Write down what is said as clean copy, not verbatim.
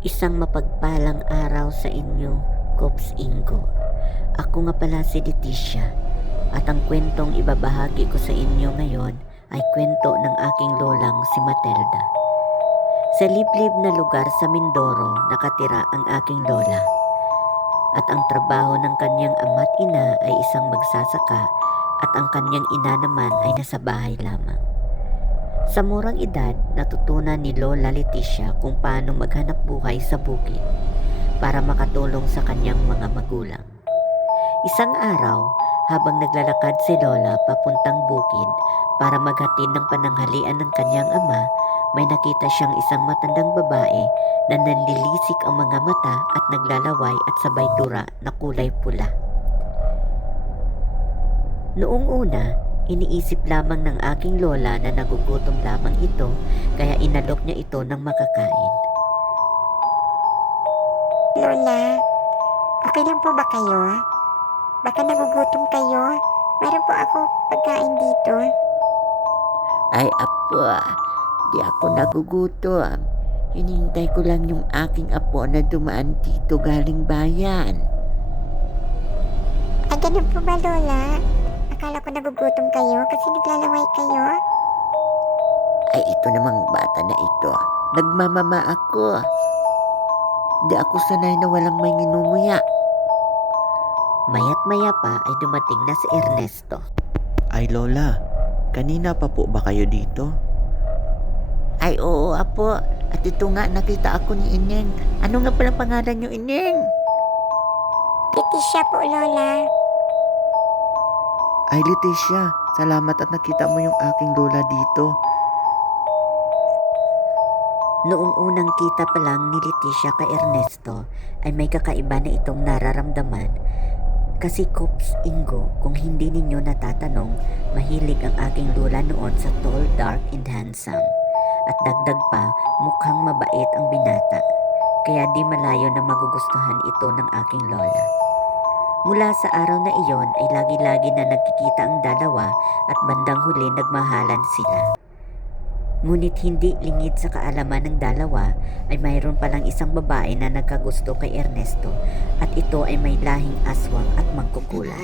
Isang mapagpalang araw sa inyo, Kops Ingo. Ako nga pala si Leticia at ang kwentong ibabahagi ko sa inyo ngayon ay kwento ng aking lolang si Matilda. Sa liblib na lugar sa Mindoro nakatira ang aking lola at ang trabaho ng kanyang ama't ina ay isang magsasaka at ang kanyang ina naman ay nasa bahay lamang. Sa murang edad, natutunan ni Lola Leticia kung paano maghanap buhay sa bukid para makatulong sa kanyang mga magulang. Isang araw, habang naglalakad si Lola papuntang bukid para maghatid ng pananghalian ng kanyang ama, may nakita siyang isang matandang babae na nanlilisik ang mga mata at naglalaway at sabay dura na kulay pula. Noong una, iniisip lamang ng aking lola na nagugutom lamang ito kaya inalok niya ito ng makakain. Lola, okay lang po ba kayo? Baka nagugutom kayo? Meron po ako pagkain dito. Ay apo, di ako nagugutom. Hinihintay ko lang yung aking apo na dumaan dito galing bayan. Ay, ganun po ba, Lola? Akala ko nagugutom kayo kasi naglalaway kayo. Ay ito namang bata na ito. Nagmamama ako. Di ako sanay na walang may nginunguya. Maya't maya pa ay dumating na si Ernesto. Ay Lola, kanina pa po ba kayo dito? Ay oo apo. At ito nga nakita ako ni Ineng. Ano nga palang pangalan niyo, Ineng? Leticia po, Lola. Ay Leticia, salamat at nakita mo yung aking lola dito. Noong unang kita pa lang ni Leticia kay Ernesto ay may kakaiba na itong nararamdaman. Kasi Kops Ingo, kung hindi ninyo natatanong, mahilig ang aking lola noon sa tall, dark, and handsome. At dagdag pa, mukhang mabait ang binata. Kaya di malayo na magugustuhan ito ng aking lola. Mula sa araw na iyon ay lagi-lagi na nagkikita ang dalawa at bandang huli nagmahalan sila. Ngunit hindi lingid sa kaalaman ng dalawa ay mayroon palang isang babae na nagkagusto kay Ernesto at ito ay may lahing aswang at mangkukulam.